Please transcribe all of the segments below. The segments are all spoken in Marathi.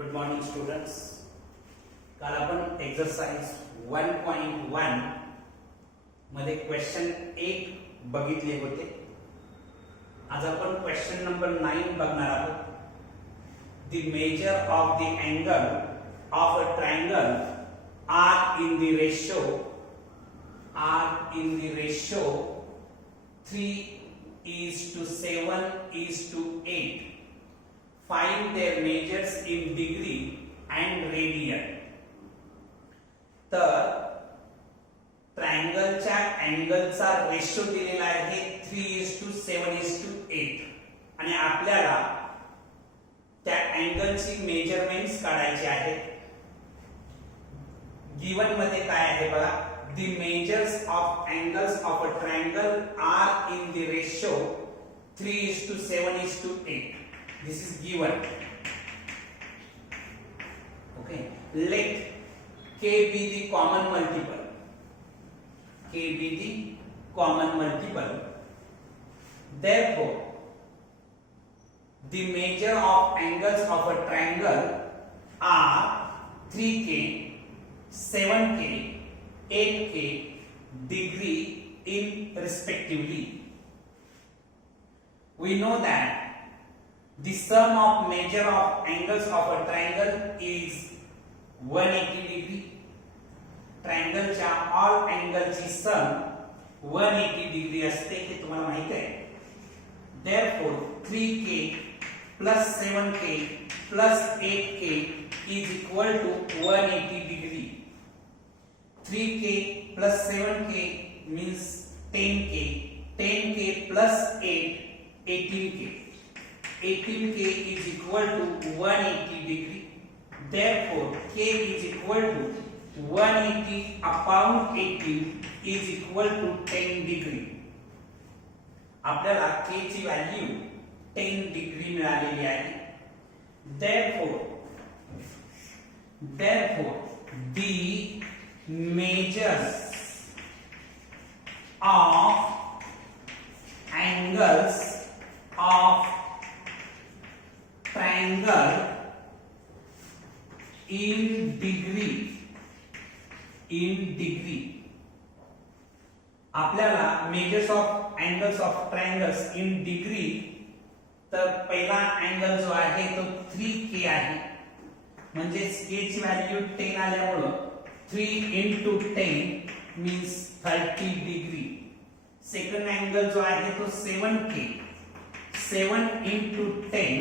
Good morning students. काल आपण एक्सरसाइज 1.1 मध्ये क्वेश्चन 8 बघितले होते. आज आपण क्वेश्चन नंबर 9 बघणार आहोत. The measure of the angle of a triangle are in the ratio 3:7:8. Find their measures in degree and radian. तर ट्रायंगलच्या अँगलचा रेशो दिलेला आहे 3:7:8 आणि आपल्याला त्या अँगलची मेजरमेंट्स काढायची आहेत. गिवन मध्ये काय आहे बघा. The measures of angles of a triangle are in the ratio 3:7:8. This is given. Okay. Let K be the common multiple. K be the common multiple. Therefore, the measure of angles of a triangle are 3K, 7K, 8K degree in respectively. We know that the sum of measure of angles of a triangle is 180 degree. Triangle च्या all angle ची sum 180 degree असते हे तुम्हाला माहित आहे. Therefore 3K plus 7K plus 8K is equal to 180 degree. 3K plus 7K means 10K. 10K plus 8 18K. 18K is equal to 180 degree. Therefore, K is equal to 180 upon 18 is equal to 10 degree. आपल्याला K ची व्हॅल्यू 10 डिग्री मिळालेली आहे. Therefore, the measures of angles of triangle in degree आपल्याला measures of angles of triangles in degree. तर पहिला अँगल जो आहे तो 3K आहे. म्हणजे K ची व्हॅल्यू 10 आल्यामुळे 3 into 10 means 30 degree. Second angle जो आहे तो 7K. 7 into 10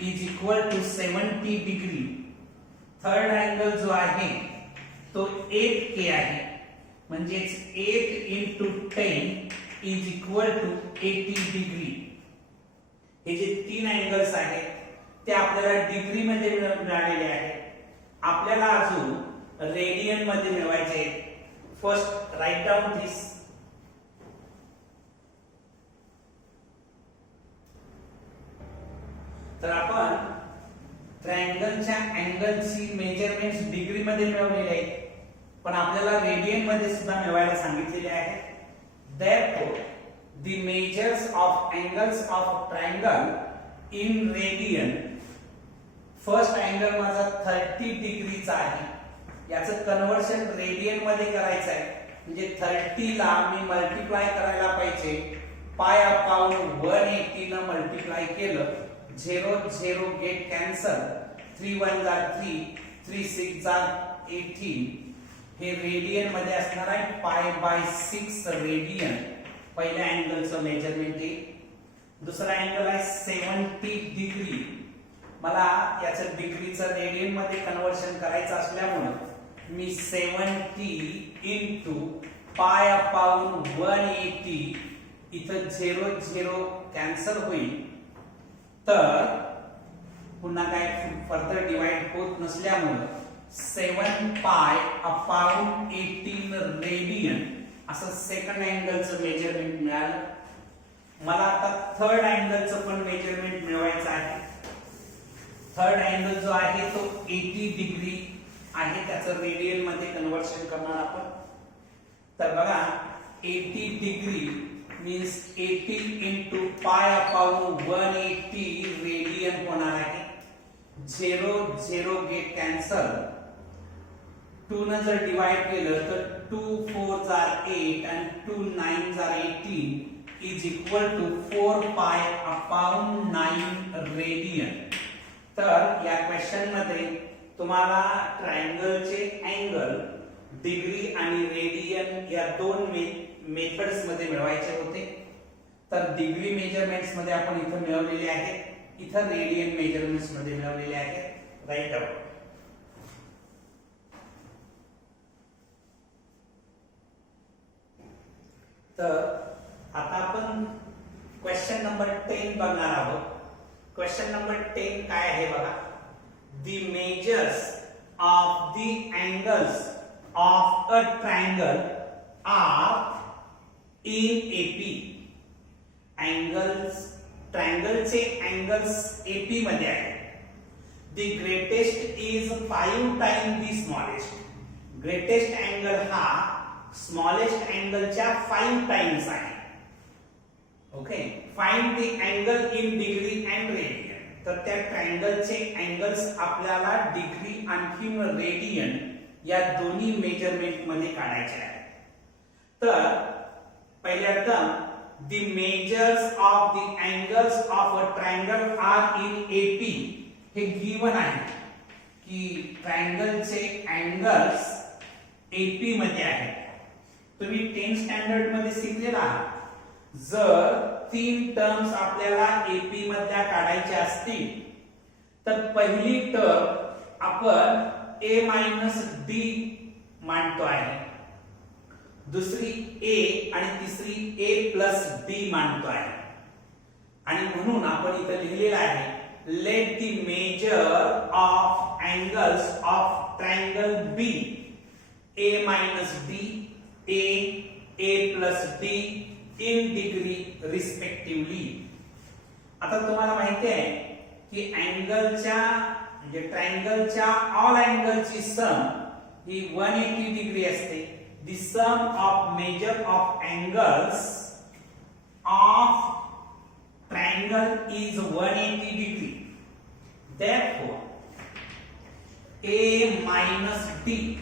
is equal to 70 degree. Third angle जो आहे तो 8K आहे. म्हणजे 8 into 10 is equal to 80 degree. हे जे तीन अँगल्स आहेत ते आपल्याला डिग्री मध्ये मिळालेले आहेत. आपल्याला अजून रेडियन मध्ये मिळवायचे आहेत. फर्स्ट राइट डाउन दिस. तर आपण ट्रायंगलच्या अँगलची मेजरमेंट्स डिग्री मध्ये मिळवलेले आहेत पण आपल्याला रेडियन मध्ये सुद्धा मिळवायला सांगितलेले आहे. Therefore, the measures of angles of triangle in radian. First angle माझा 30 डिग्रीचा आहे. याचं कन्वर्शन रेडियन मध्ये करायचं आहे. म्हणजे 30 ला मी मल्टिप्लाय करायला पाहिजे पाय अपॉन 180 न मल्टिप्लाय केलं 0 0 गेट कॅन्सल. 3 1 जा 3 3 6 जा 18. हे रेडियन मध्ये असणार आहे पाय बाय 6 रेडियन. पहिल्या अँगलचं मेजरमेंट आहे. दुसरा अँगल आहे 70 डिग्री. मला याचं डिग्रीचं रेडियन मध्ये कन्वर्शन करायचं असल्यामुळे मी 70 into पाय अपॉन 180 इथं 0 0 कॅन्सल होईल. तर पुन्हा काय फर्दर डिवाइड होत नसल्यामुळे 7 पाय अपॉन 18 रेडियन असं सेकंड अँगलचं मेजरमेंट मिळालं. मला आता थर्ड अँगलचं पण मेजरमेंट मिळवायचं आहे. थर्ड अँगल जो आहे तो 80 डिग्री आहे. त्याचं रेडियन मध्ये कन्वर्शन करणार आपण. तर बघा 80 degree means 80 into pi upon 180 radian होणार आहे. 0 गेट कॅन्सल, 2 न जर डिवाइड केलं तर 2 4 जार 8 आणि 2 9 जार 18 इज इक्वल टू 4 पाय अपॉन 9 रेडियन. तर या क्वेश्चन मध्ये तुम्हाला ट्रायंगलचे अँगल डिग्री आणि रेडियन या दोन मेथड्स मध्ये मिळवायचे होते. तर डिग्री मेजरमेंट्स मध्ये आपण इथे मिळवलेले आहेत, इथं रेडियन मेजरमेंट्स मध्ये मिळवलेले आहेत. Write out. तर आता आपण क्वेश्चन नंबर 10 बघणार आहोत. क्वेश्चन नंबर 10 काय आहे बघा. The measures of the angles of a triangle are in AP. Angles, triangle चे angles AP मध्ये आहे. The greatest is 5 times the smallest. Greatest angle हा smallest angle च्या 5 times आहे. Okay. Find the angle in degree and radian. तर त्या ट्रायंगलचे अँगल्स आपल्याला डिग्री आणखी रेडियन या दोन्ही मेजरमेंट मध्ये काढायचे आहेत. तर पहिल्यांदा the measures of the angles of a triangle are in AP. हे गिवन आहे की ट्रायंगलचे अँगल्स एपी मध्ये आहेत. तुम्ही 10th स्टँडर्ड मध्ये शिकलेला आहात. जर 3 टर्म्स आपल्याला एपी मधल्या काढायच्या असतील तर पहिली टर्म आपण ए मायनस डी मानतो आहे, दुसरी ए आणि तिसरी ए प्लस डी मानतो आहे. आणि म्हणून आपण इथे लिहिलेलं आहे let the measure of angles of triangle B A minus D A plus D in degree respectively. आता तुम्हाला माहिती आहे की अँगलच्या म्हणजे ट्रायंगलच्या ऑल अँगलची सम ही 180 डिग्री असते. The sum of measure of angles of triangle is 180 degree. therefore a minus d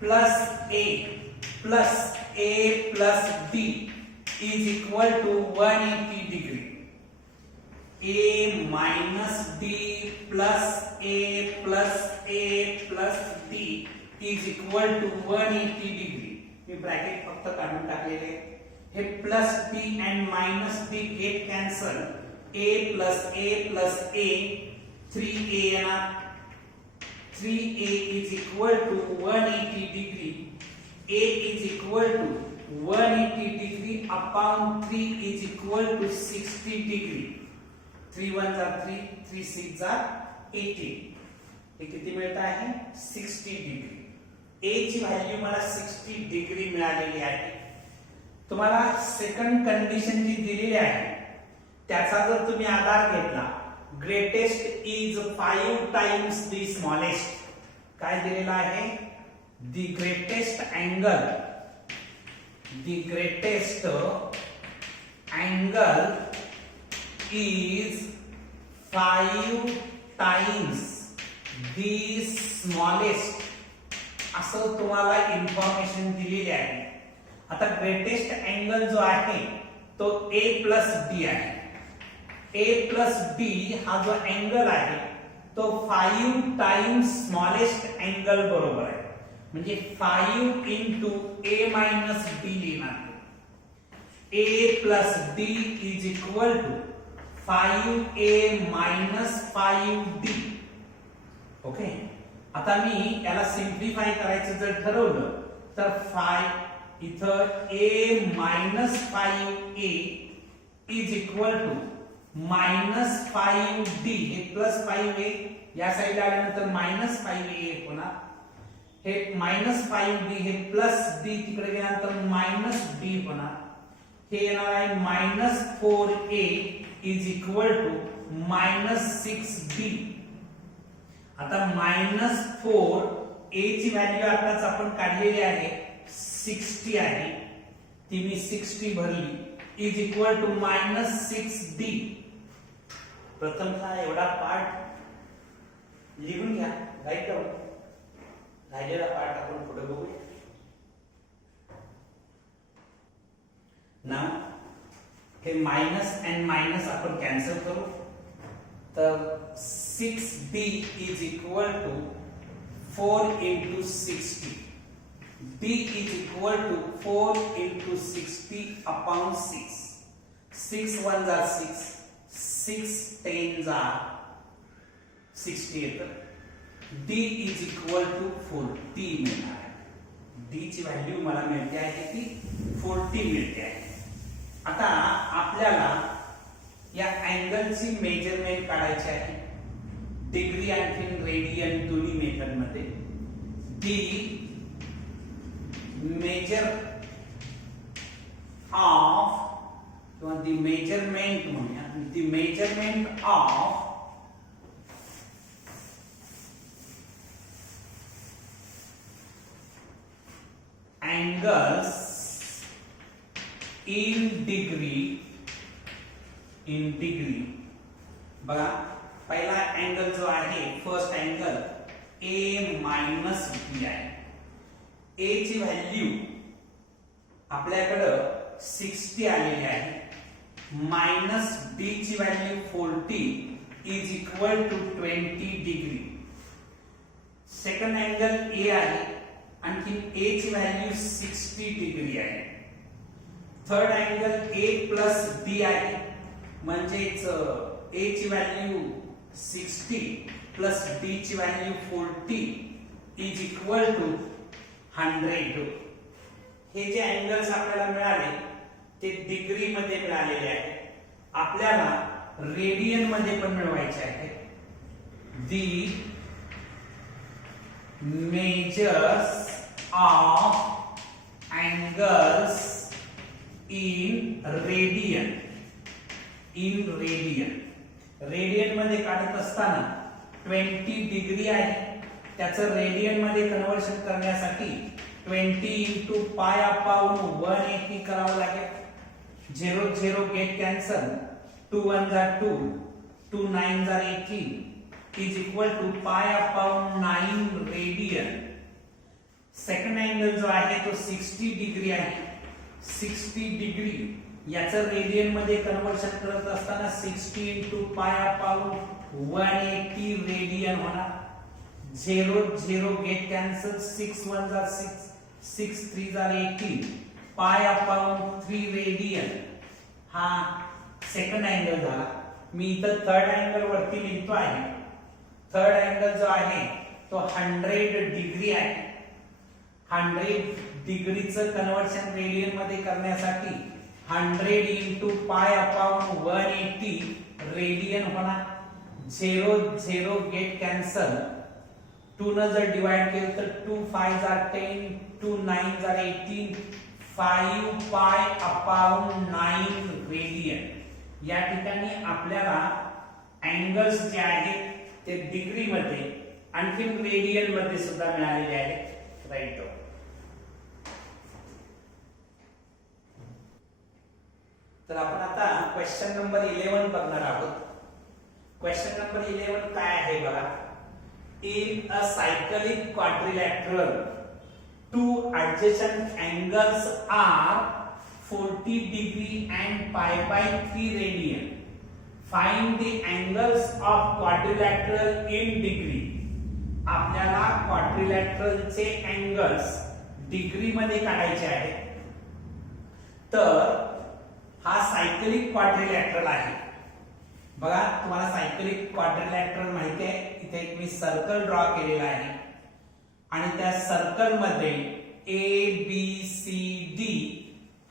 plus a plus d is equal to 180 degree. A minus d plus a plus d is equal to 180 degree. Me bracket फक्त काढून टाकलेले. हे plus b and minus d get cancel. a plus a 3a येणार. 3a is equal to 180 degree. a is equal to 180 degree upon 3 is equal to 60 degree. 3 1 are 3, 3 6 are 18. हे किती मिळत आहे 60 डिग्री. a ची व्हॅल्यू मला 60 डिग्री मिळालेली आहे. तुम्हाला सेकंड कंडिशन जी दिलेली आहे त्याचा जर तुम्ही आधार घेतला greatest is 5 times the smallest. काय दिलेलं आहे the greatest angle is 5 times the smallest. असं तुम्हाला इन्फॉर्मेशन दिलेली आहे. आता ग्रेटेस्ट अँगल जो आहे तो a प्लस डी आहे. a प्लस डी हा जो अँगल आहे तो 5 टाइम्स स्मॉलेस्ट अँगल बरोबर आहे. म्हणजे 5 into a minus d लिहिणार. a plus d is equal to 5a minus 5d. Okay. आता मी याला सिम्प्लिफाय करायचं जर ठरवलं तर 5 इथं a minus 5a is equal to minus 5d. हे प्लस 5a या साईडला आल्यानंतर minus 5a पुन्हा हे मायनस 5d हे प्लस d तिकडे गेल्यानंतर मायनस d होणार. हे येणार आहे minus 4a is equal to minus 6d. आता मायनस 4a ची व्हॅल्यू आताच आपण काढलेली आहे 60 आहे. ती मी 60 भरली is equal to minus 6d. प्रथमतः एवढा पार्ट लिहून घ्या, राईट डाऊन. राहिलेला पार्ट आपण पुढे बघूया. ना हे मायनस अँड मायनस आपण कॅन्सल करू. तर 6b is equal to 4 into 60. b is equal to 4 into 60 upon 6. 6 ones are 6, 6 tens are 68. d is equal to 40 मिळणार आहे. d ची व्हॅल्यू मला मिळते आहे ती 40 मिळते आहे. आता आपल्याला या अँगलची मेजरमेंट काढायची आहे. डिग्री आणि रेडियन दोन्ही मेथड मध्ये. दी मेजर ऑफ किंवा दी मेजरमेंट म्हणूया, the measurement of angles in degree बघा पहिला अँगल जो आहे first angle a minus b आहे. a ची व्हॅल्यू आपल्याकडं 60 आलेली आहे. मायनस d ची value 40 is equal to 20 degree. Second angle a आहे, आणखी a ची व्हॅल्यू 60 डिग्री आहे. Third angle a plus d आहे, म्हणजेच a ची व्हॅल्यू 60 प्लस d ची व्हॅल्यू 40 इज इक्वल टू 100. हे जे अँगल्स आपल्याला मिळाले ते डिग्री मध्ये मिळालेले आहेत. आपल्याला रेडियन मध्ये पण मिळवायचे आहे. The measures of angles in radian. Radian मध्ये काढत असताना 20 डिग्री आहे, त्याचं रेडियन मध्ये कन्वर्शन करण्यासाठी 20 into पाय अपॉन 180 करावं लागेल. 0 0 get cancel, 2 1s are 2, 2 9s are 18 is equal to pi upon 9 radian. Second angle जो आहे तो 60 डिग्री आहे. 60 डिग्री याचं रेडियन मध्ये कन्वर्शन करत असताना 60 into पाय अपॉन 180 रेडियन होणार. 0 0 get cancel, 6 1s are 6, 6 3s are 18 pi upon 3 radian. हा सेकंड अँगल झाला. मी इथं थर्ड अँगल वरती लिहितो आहे. थर्ड अँगल जो आहे तो 100 डिग्री आहे. 100 डिग्रीचं कन्वर्शन रेडियन मध्ये करण्यासाठी 100 into पाय अपॉन 180 रेडियन होणार. 0 0 गेट कॅन्सल, 2 न जर डिवाइड केलं तर 2 5s are 10, 2 9s are 18, 5 पाय अपॉन 9 रेडियन. या ठिकाणी आपल्याला अँगल्स जे आहेत ते डिग्री मध्ये आणखी रेडियन मध्ये सुद्धा मिळालेले आहेत. राईट. तर आपण आता क्वेश्चन नंबर 11 बघणार आहोत. क्वेश्चन नंबर 11 काय आहे बघा. In a cyclic quadrilateral, two adjacent angles are 40 degree and pi by 3 radian. Find the angles of quadrilateral in degree. आपल्याला quadrilateral चे angles डिग्री मध्ये काढायचे आहेत. तर हा सायकलिक क्वाड्रिलॅटरल आहे. बघा तुम्हाला सायकलिक क्वाड्रिलॅटरल माहिती आहे. इथे एक मी सर्कल ड्रॉ केलेला आहे आणि त्या सर्कल मध्ये ए बी सी डी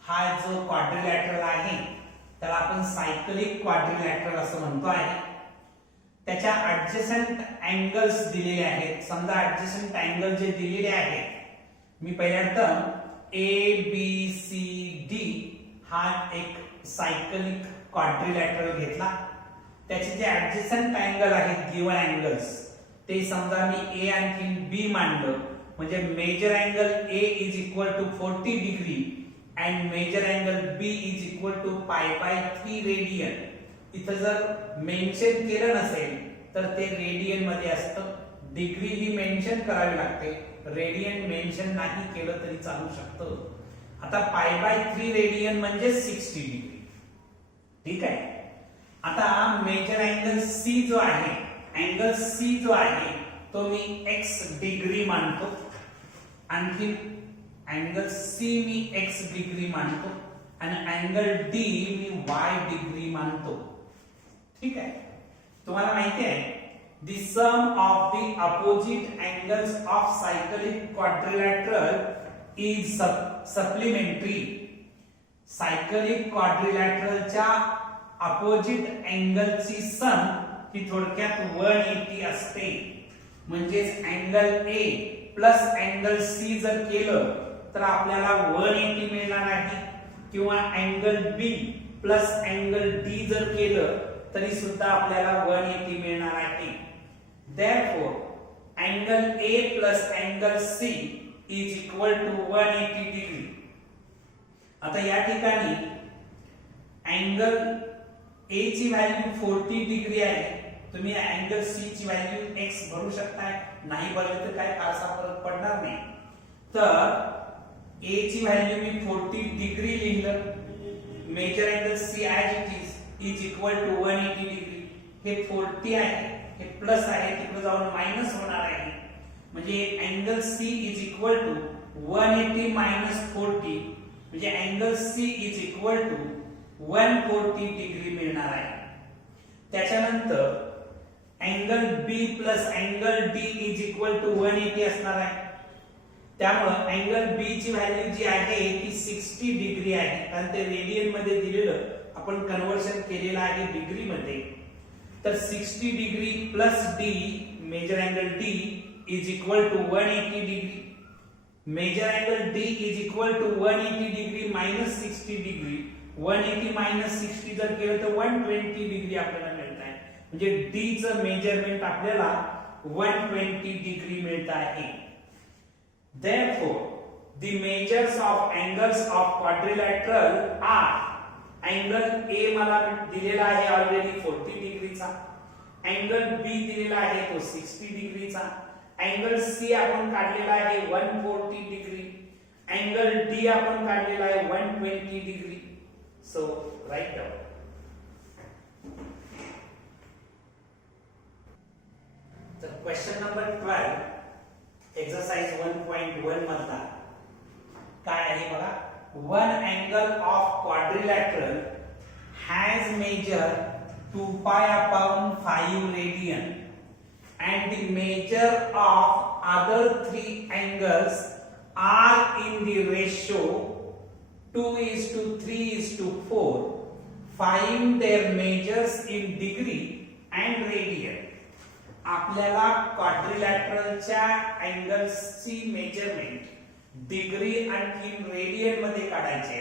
हा जो क्वाड्रिलॅटरल आहे त्याला आपण सायकलिक क्वाड्रिलॅटरल असं म्हणतो आहे. त्याच्या ऍडजसंट अँगल्स दिलेले आहेत. समजा ऍडजसंट अँगल जे दिलेले आहेत, मी पहिल्यांदा ए बी सी डी हा एक सायकलिक क्वाड्रिलॅटरल घेतला. त्याचे जे ऍडजसंट अँगल आहेत गिवन अँगल्स ते समजा मी ए आणखी बी मानलं, म्हणजे measure angle A is equal to 40 degree and measure angle B is equal to pi by 3 radian. इथं जर मेन्शन केलं नसेल तर ते रेडियन मध्ये असतं. डिग्री ही मेन्शन करावी लागते, रेडियन मेन्शन नाही केलं तरी चालू शकतं. आता π/3 रेडियन म्हणजे 60 डिग्री. ठीक आहे. आता मेजर अँगल सी जो आहे, अँगल सी जो आहे तो मी x डिग्री मानतो, आणखी अँगल सी मी x डिग्री मानतो आणि अँगल डी मी y डिग्री मानतो. ठीक आहे. तुम्हाला माहिती आहे the sum of the opposite angles of cyclic quadrilateral is supplementary. Cyclic क्वाड्रिलॅटरलच्या अपोजिट अँगलची सम ही थोडक्यात 180 असते. म्हणजेच angle A plus angle C जर केलं तर आपल्याला 180 मिळणार आहे, किंवा angle B plus angle D जर केलं तरी सुद्धा आपल्याला 180 मिळणार आहे. Therefore, angle A plus angle C is equal to 180 degree. आता या ठिकाणी अँगल A ची व्हॅल्यू 40 डिग्री आहे. तुम्ही अँगल C ची व्हॅल्यू x भरू शकताय, नाही भरले तर काय फारसा फरक पडणार नाही. तर A ची व्हॅल्यू मी 40 डिग्री लिहिलं. Measure angle C as it is equal to 180 degree. हे 40 आहे, हे प्लस आहे, तिकडे जाऊन मायनस होणार आहे. म्हणजे angle C is equal to 180 minus 40, म्हणजे angle C is equal to 140 degree मिळणार आहे. त्याच्यानंतर angle B plus angle D is equal to 180 असणार आहे. त्यामुळे अँगल B ची व्हॅल्यू जी आहे ती 60 डिग्री आहे, कारण ते रेडियन मध्ये दिलेलं आपण कन्वर्शन केलेलं आहे डिग्री मध्ये. तर 60 degree plus D measure angle D is equal to 180 degree. Measure angle D is equal to 180 degree minus 60 degree. 180 minus 60 जर केलं तर 120 डिग्री आपल्याला मिळत आहे. म्हणजे D चं मेजरमेंट आपल्याला 120 डिग्री मिळत आहे. Therefore, the measures of angles of quadrilateral are angle A मला दिलेला आहे ऑलरेडी 40 डिग्रीचा, अँगल B दिलेला आहे तो 60 डिग्रीचा, अँगल C आपण काढलेला आहे 140 डिग्री, अँगल D आपण काढलेला आहे 120 डिग्री. So write down. तर क्वेश्चन नंबर 12 एक्सरसाइज 1.1 मधला काय आहे बघा. One angle of quadrilateral has measured 2 pi upon 5 radian, and the measure of other 3 angles are in the ratio 2:3:4. Find their measures in degree and radian. आपल्याला क्वाड्रिलॅटरलच्या अँगल्सची मेजरमेंट डिग्री आणि रेडियन मध्ये काढायचे.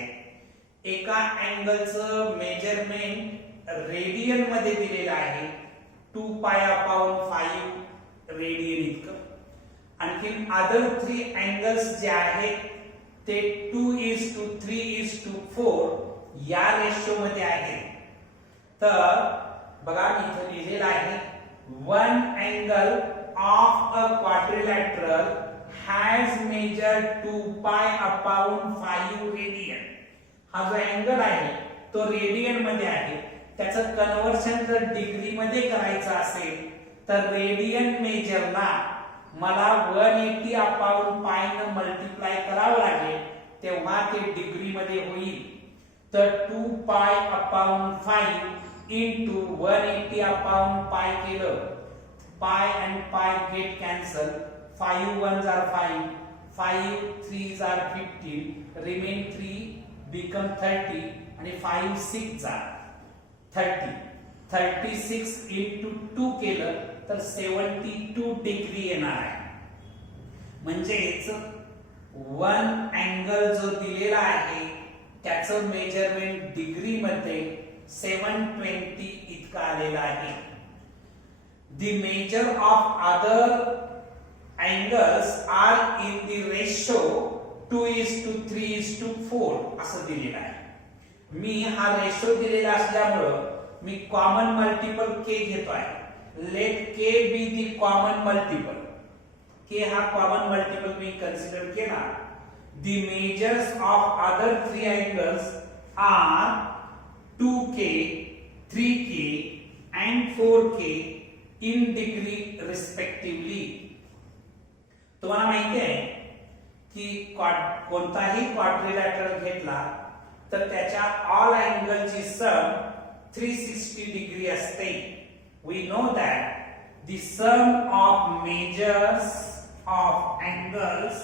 एका अँगलचं मेजरमेंट रेडियन मध्ये दिलेलं आहे 2 पाय अपॉन 5 रेडियन इतकं. आणखी अदर 3 अँगल्स जे आहेत ते 2:3:4 या रेशो मध्ये आहेत. तर बघा इथे लिहिलेलं आहे one angle of a quadrilateral has measured 2 pi upon 5 radian. हा जो अँगल आहे तो रेडियन मध्ये आहे. त्याचं कन्वर्शन जर डिग्री मध्ये करायचं असेल तर रेडियन मेजरला मला 180 अपॉन पाय न मल्टिप्लाय करावं लागेल, तेव्हा ते डिग्री मध्ये होईल. तर 2 pi upon 5 into 180 upon pi केलं, पाय and पाय get cancel. 5 1s are 5, 5 3s are 15, remain 3 become 30 आणि 5 6s are 30. 36 into 2 केलं तर 72 डिग्री येणार आहे. म्हणजेच वन अँगल जो दिलेला आहे त्याचं मेजरमेंट डिग्री मध्ये 720 इतका आलेला आहे. The measure of other angles are in the ratio 2:3:4 असं दिलेलं आहे. मी हा रेशो दिलेला असल्यामुळं मी कॉमन मल्टिपल k घेतो आहे. Let k be the common multiple. k हा कॉमन मल्टिपल मी कन्सिडर केला. The measures of other three angles are 2k, 3k and 4k in degree respectively. तुम्हाला माहिती आहे की कोणताही क्वाड्रिलॅटरल घेतला तर त्याच्या ऑल अँगलची सम 360 डिग्री असते. We know that the sum of measures of angles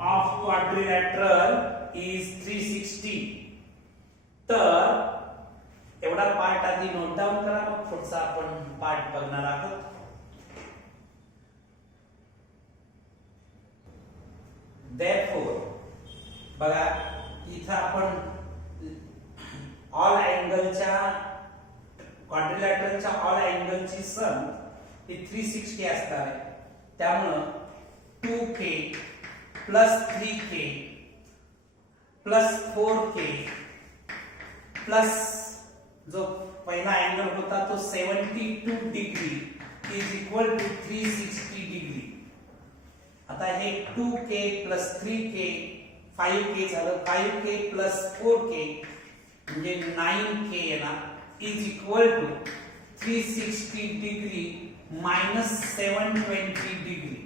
of quadrilateral is 360. तर एवढा पार्ट आधी नोट डाऊन करा, मग पुढचा आपण पार्ट बघणार आहोत. Therefore बघा इथं आपण ऑल अँगलच्या क्वाड्रिलॅटरलच्या ऑल अँगलची सम ही 360 असणार आहे. त्यामुळं 2k plus 3k plus 4k plus जो पहिला अँगल होता तो 72 degree is equal to 360 degree. आता हे 2k प्लस 3k 5k झालं. 5k प्लस 4k म्हणजे 9k येणार is equal to 360 degree minus 720 degree.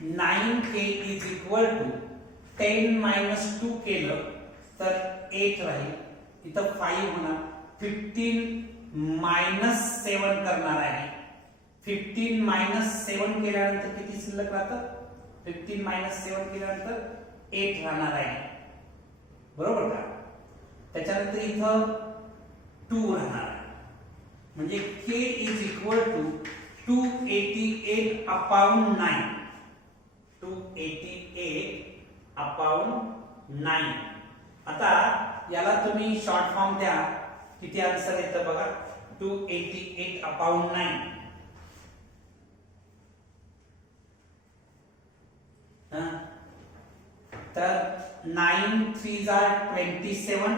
9k is equal to 10 minus 2 केलं तर 8 राहील. इथं 5 होणार. 15 मायनस 7 करणार आहे. 15 मायनस 7 केल्यानंतर किती शिल्लक राहतं? 15 मायनस 7 केल्यानंतर 8 राहणार आहे. बरोबर का? त्याच्यानंतर इथं 2 राहणार आहे. म्हणजे k is equal to 288 upon 9. 288 upon 9. आता याला तुम्ही शॉर्ट फॉर्म द्या. किती आन्सर येतं बघा. 288 अपॉन 9. तर 9 3s are 27,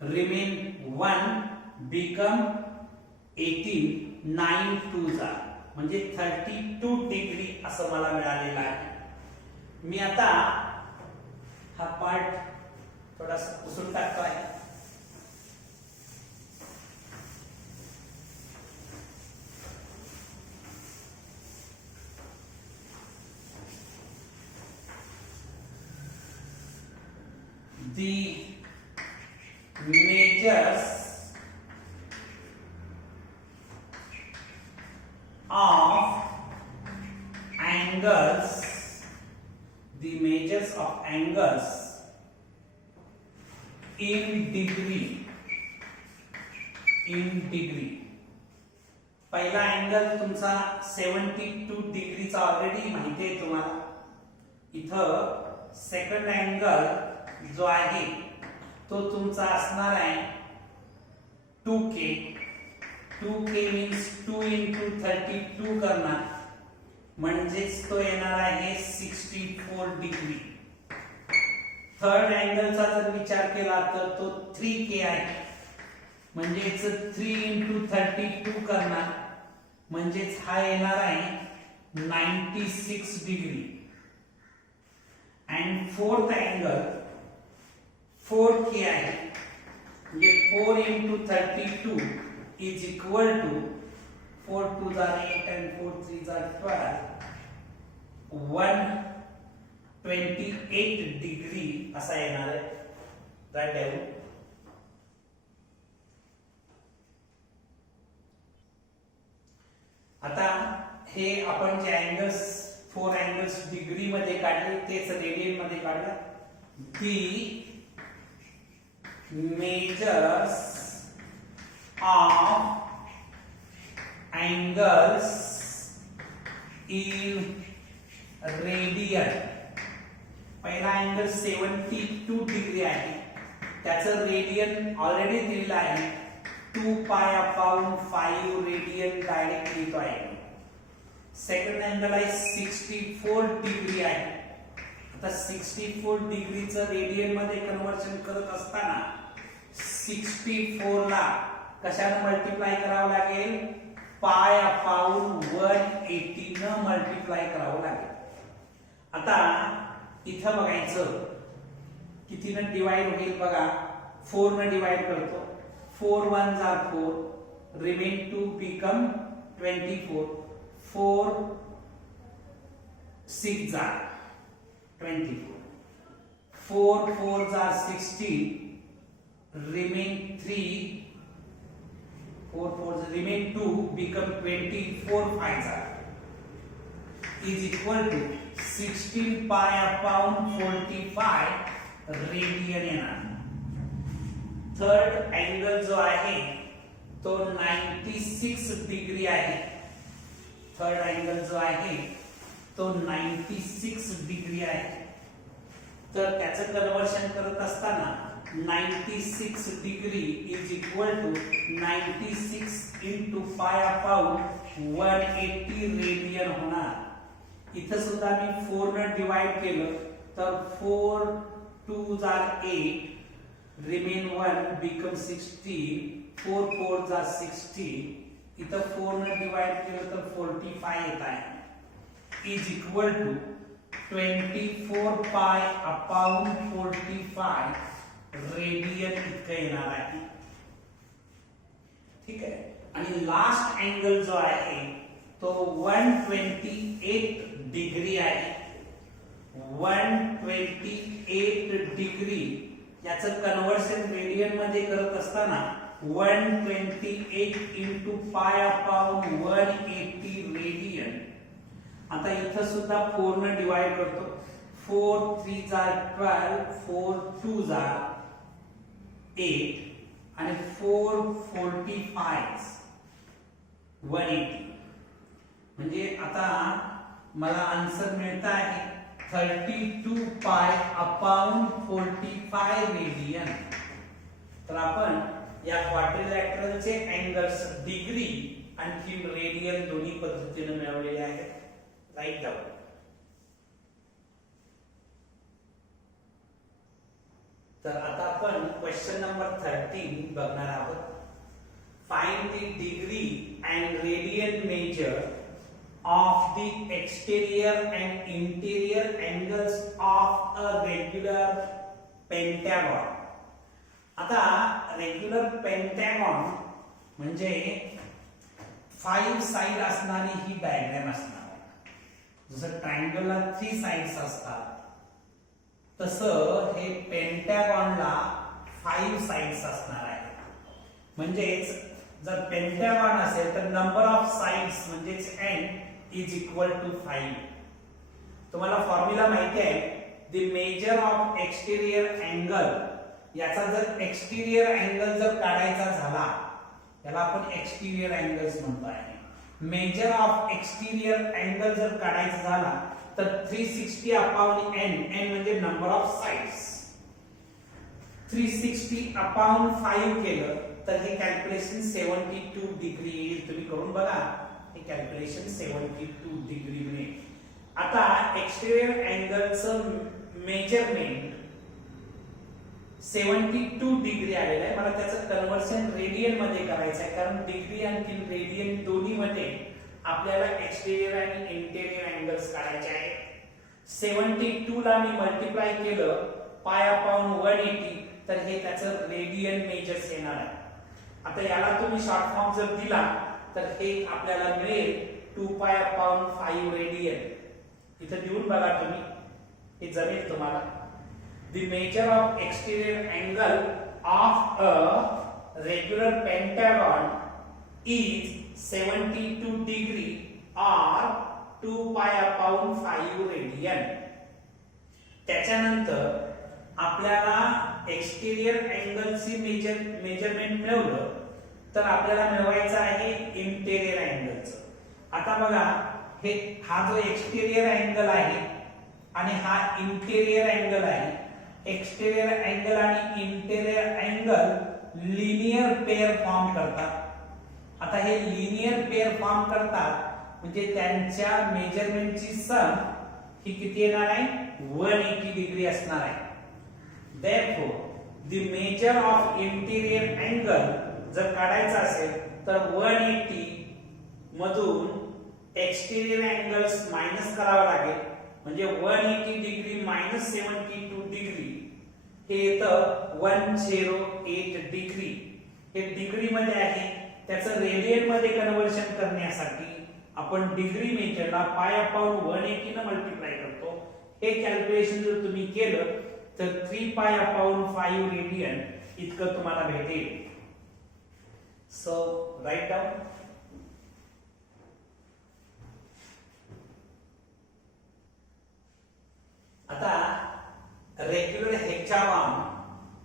remain 1 become 18, 9 2s are म्हणजे 32 डिग्री असं मला मिळालेलं आहे. मी आता हा पार्ट थोडासा पुसून टाकतो आहे. The measures of angles, the measures of angles in degree. पहिला अँगल तुमचा 72 डिग्रीचा ऑलरेडी माहिती आहे तुम्हाला. इथं सेकंड अँगल जो आहे तो तुमचा असणार आहे 2k. 2k मीन्स 2 into 32 करणार म्हणजेच तो येणार आहे 64 डिग्री. थर्ड अँगलचा जर विचार केला तर तो 3k आहे म्हणजेच 3 into 32 करणार म्हणजेच हा येणार आहे 96 degree. And fourth angle 4k आहे म्हणजे 4 into 32 is equal to 4 2s are 8 and 4 3s are 12, 128 degree असा येणार आहे. Right down. आता हे आपण जे अँगल्स 4 अँगल्स डिग्री मध्ये काढले तेच रेडियन मध्ये काढलं. दी measures of angles in radian. पहिला अँगल 72 डिग्री आहे त्याचं रेडियन ऑलरेडी दिलेलं आहे 2 पाय अपॉन 5 रेडियन डायरेक्ट लिहितो आहे. सेकंड अँगल आहे 64 डिग्री आहे. आता 64 डिग्रीचं रेडियन मध्ये कन्वर्जन करत असताना 64 ला कशाने मल्टिप्लाय करावं लागेल, पाय अपाऊन 180 न मल्टिप्लाय करावं लागेल. आता इथं बघायचं कितीनं डिवाइड होईल बघा, 4 न डिवाइड करतो. 4 1 are 4, remain 2 become 24. 4 6 are 24. 4 4s are 16, remain 3. 4 4s remain 2 become 24 5s are is equal to 16 pi upon 45 radian येणार. थर्ड अँगल जो आहे तो 96 डिग्री आहे. थर्ड अँगल जो आहे तो 96 डिग्री आहे. तर त्याचं कन्वर्शन करत असताना 96 degree is equal to 96 into pi upon 180 radian होणार. इथं सुद्धा मी 4 न डिवाइड केलं तर 4 2s are 8, remain 1 become 16. 4 4s are 16. इथं 4 न डिवाइड केलं तर 45 येत आहे. इज इक्वल टू 24 पाय अपाऊन 45 रेडियन इतकं येणार आहे. ठीक आहे. आणि लास्ट अँगल जो आहे तो 128 डिग्री आहे. 128 डिग्री याचं कन्वर्शन रेडियन मध्ये करत असताना 128 इंटू पाय अपाऊन 180 रेडियन. आता इथं सुद्धा 4 न डिवाइड करतो. 4 3s are 12, 4 2s are 8 आणि 4 45 180. म्हणजे आता मला आन्सर मिळता आहे 32 पाय अपाऊन 45 रेडियन. तर आपण या क्वाड्रिलॅटरलचे अँगल्स डिग्री आणखी रेडियन दोन्ही पद्धतीने मिळवलेले आहेत. Right down. तर आता आपण क्वेश्चन नंबर 13 बघणार आहोत. Find the degree and radian measure of the exterior and interior angles of a regular pentagon. आता रेग्युलर पेंटॅगॉन म्हणजे 5 साइड असणारी ही डायग्राम असणार आहे. जसं ट्रायंगलला 3 साइड्स असतात तसं हे पेंटॅगॉनला 5 साइड्स असणार आहे. म्हणजेच जर पेंटॅगॉन असेल तर नंबर ऑफ साइड्स म्हणजेच n is equal to 5. तुम्हाला फॉर्म्युला माहिती आहे, the measure of exterior angle. याचा जर एक्सटेरियर अँगल जर काढायचा झाला त्याला आपण एक्सटेरियर अँगल्स म्हणतो आहे. मेजर ऑफ एक्सटेरियर अँगल जर काढायचा झाला तर 360 अपॉन n, n म्हणजे नंबर ऑफ साइड्स. 360 अपॉन 5 केलं तर हे कॅल्क्युलेशन 72 डिग्री येईल. तुम्ही करून बघा, हे कॅल्क्युलेशन 72 डिग्री मिळेल. आता एक्सटेरियर अँगलचं मेजरमेंट 72 डिग्री आलेलं आहे. मला त्याचं कन्वर्शन रेडियन मध्ये करायचं आहे, कारण डिग्री आणि रेडियन दोन्ही मध्ये आपल्याला एक्सटेरियर आणि इंटेरियर अँगल्स काढायचे आहेत. 72 ला मी मल्टिप्लाय केलं पाय अपॉन 180 तर हे त्याचं रेडियन मेजर्स येणार आहे. आता याला तुम्ही शॉर्ट फॉर्म जर दिला तर हे आपल्याला मिळेल 2 पाय अपॉन 5 रेडियन. इथे देऊन बघा तुम्ही, हे जमेल तुम्हाला. The measure of exterior angle of a regular pentagon is 72 degree और 2 पाय अपॉन 5 रेडियन. त्याच्यानंतर आपल्याला एक्सटेरियर अँगलची मेजरमेंट मिळवलं तर आपल्याला मिळवायचं आहे इंटेरियर अँगलचं. आता बघा, हे हा जो एक्सटेरियर अँगल आहे आणि हा इंटेरियर अँगल आहे. एक्सटेरियर अँगल आणि interior angle linear pair form करतात. आता हे लिनियर पेअर फॉर्म करतात म्हणजे त्यांच्या मेजरमेंटची सम ही किती येणार आहे, 180 डिग्री असणार आहे. Therefore, the measure of interior angle जर काढायचा असेल तर 180 मधून एक्सटेरियर अँगल्स मायनस करावा लागेल, म्हणजे 180 डिग्री मायनस 72 डिग्री हे येतं 108 डिग्री. हे डिग्री मध्ये आहे, त्याचं रेडियन मध्ये कन्वर्शन करण्यासाठी आपण डिग्री मेजरला पाय अपॉन 180 ने मल्टिप्लाय करतो. हे कॅल्क्युलेशन जर तुम्ही केलं तर 3 पाय अपॉन 5 रेडियन इतकं तुम्हाला भेटेल. So right down. आता रेग्युलर हेक्सागॉन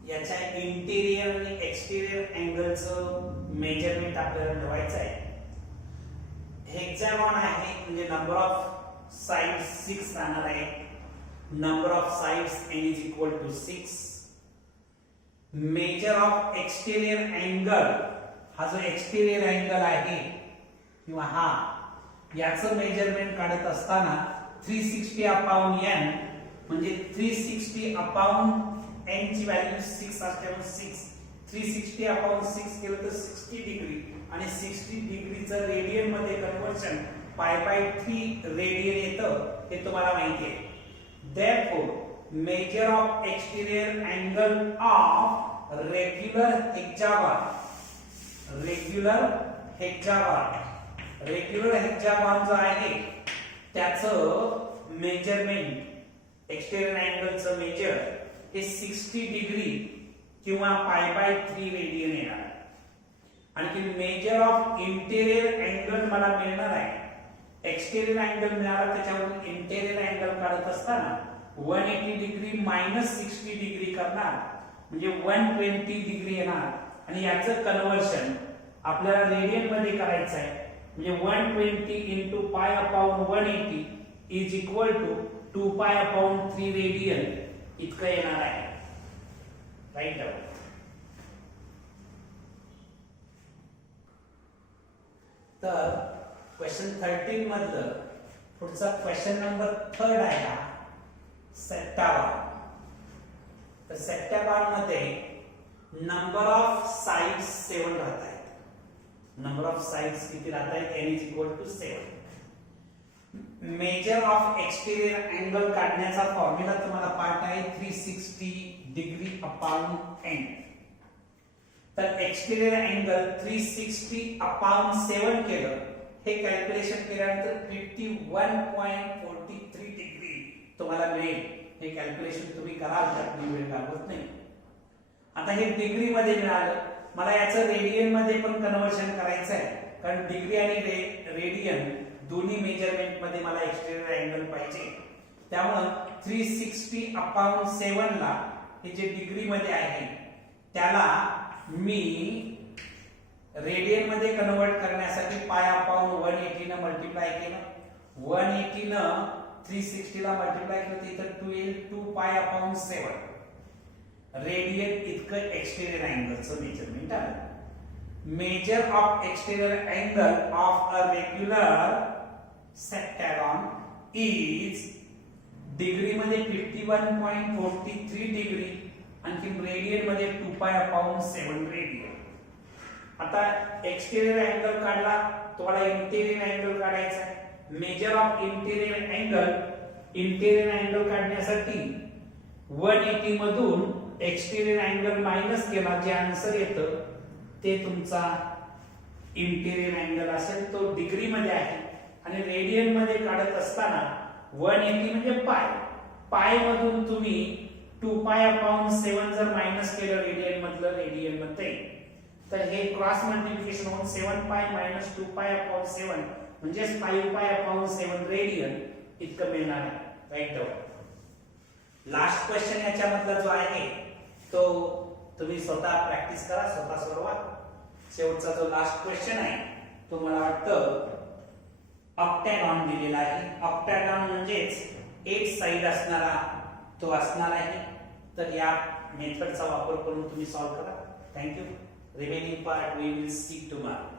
याच्या इंटेरियर आणि एक्सटेरियर अँगलचं मेजरमेंट आपल्याला ठेवायचं आहे. हेक्सागॉन आहे म्हणजे नंबर ऑफ साइड्स 6 राहणार आहे. Number of sides n is equal to 6. Major of exterior angle, हा जो एक्सटेरियर अँगल आहे किंवा हा, याचं मेजरमेंट काढत असताना 360 अपॉन n म्हणजे 360 अपॉन n ची व्हॅल्यू 6 असल्यामुळे 6 360 अपॉन 6 केलं तर 60 डिग्री आणि 60 डिग्रीचं रेडियन मध्ये कन्वर्शन पाय बाय 3 रेडियन येतं हे तुम्हाला माहिती आहे. Therefore, measure of exterior angle of regular hexagon जो आहे त्याचं मेजरमेंट एक्सटेरियर अँगलचं मेजर हे 60 डिग्री किंवा पाय बाय 3 रेडियन येणार. आणखी मेजर ऑफ इंटेरियर अँगल मला मिळणार आहे. एक्सटेरियर अँगल मिळाला त्याच्यावरून इंटेरियर अँगल काढत असताना 180 डिग्री मायनस 60 डिग्री करणार म्हणजे 120 डिग्री येणार आणि याचं कन्वर्शन आपल्याला रेडियन मध्ये करायचं आहे. म्हणजे 120 into pi upon 180 is equal to 2 pi upon 3 radian इतकं येणार आहे. Right down. तर क्वेश्चन 13 मधलं पुढचा क्वेश्चन नंबर 3 आहे हा सेप्टागॉन. तर सेप्टागॉन मध्ये नंबर ऑफ साइड्स 7 राहत आहेत. नंबर ऑफ साइड्स किती राहत आहेत? n is equal to 7. Major of exterior angle काढण्याचा फॉर्म्युला तुम्हाला पाठ आहे 360 डिग्री अपॉन n. तर एक्सटेरियर अँगल 360 अपॉन 7 केलं, हे कॅल्क्युलेशन केल्यानंतर 51.43 डिग्री तुम्हाला मिळेल. हे कॅल्क्युलेशन तुम्ही कराल तर मी वेळ घालवत नाही. आता हे डिग्री मध्ये मिळालं, मला याचं रेडियन मध्ये पण कन्वर्शन करायचं आहे, कारण डिग्री आणि रेडियन दोन्ही मेजरमेंट मध्ये मला एक्सटेरियर अँगल पाहिजे. त्यामुळे 360 अपॉन 7 ला हे जे डिग्री मध्ये आहे त्याला मी रेडियन मध्ये कन्वर्ट करण्यासाठी पाय अपॉन 180 ने मल्टिप्लाय केलं. 180 न 360 ला मल्टिप्लाय केलं तर इथं 2 येईल. 2 पाय अपॉन 7 रेडियन इतकं एक्सटेरियर अँगलचं मेजरमेंट आलं. Measure of exterior angle of a regular septagon is degree मध्ये 51.43 डिग्री आणखी रेडियन मध्ये 2 पाय अपॉन 7 रेडियन. आता एक्सटेरियर अँगल काढला, तुम्हाला इंटेरियर अँगल काढायचा आहे. मेजर ऑफ इंटेरियर अँगल काढण्यासाठी 180 मधून एक्सटेरियर अँगल मायनस केला, जे आन्सर येतं ते तुमचा इंटेरियर अँगल असेल. तो डिग्री मध्ये आहे आणि रेडियन मध्ये काढत असताना 180 म्हणजे पाय मधून तुम्ही 2 पाय अपॉन 7 जर मायनस केलं रेडियन मध्ये तर हे क्रॉस मल्टिप्लिकेशन होऊन 7 पाय मायनस 2 पाय अपॉन 7 म्हणजे 5 पाय अपॉन 7 रेडियन इतकं मिळणार आहे. Right down. लास्ट क्वेश्चन याच्यामधला जो आहे तो तुम्ही स्वतः प्रॅक्टिस करा, स्वतः सोडवा. शेवटचा जो लास्ट क्वेश्चन आहे तो मला वाटतं ऑक्टॅगॉन दिलेला आहे. ऑक्टॅगॉन म्हणजेच 8 साइड असणारा तो असणार आहे. तर या मेथडचा वापर करून तुम्ही सॉल्व्ह करा. Thank you. Remaining part we will see tomorrow.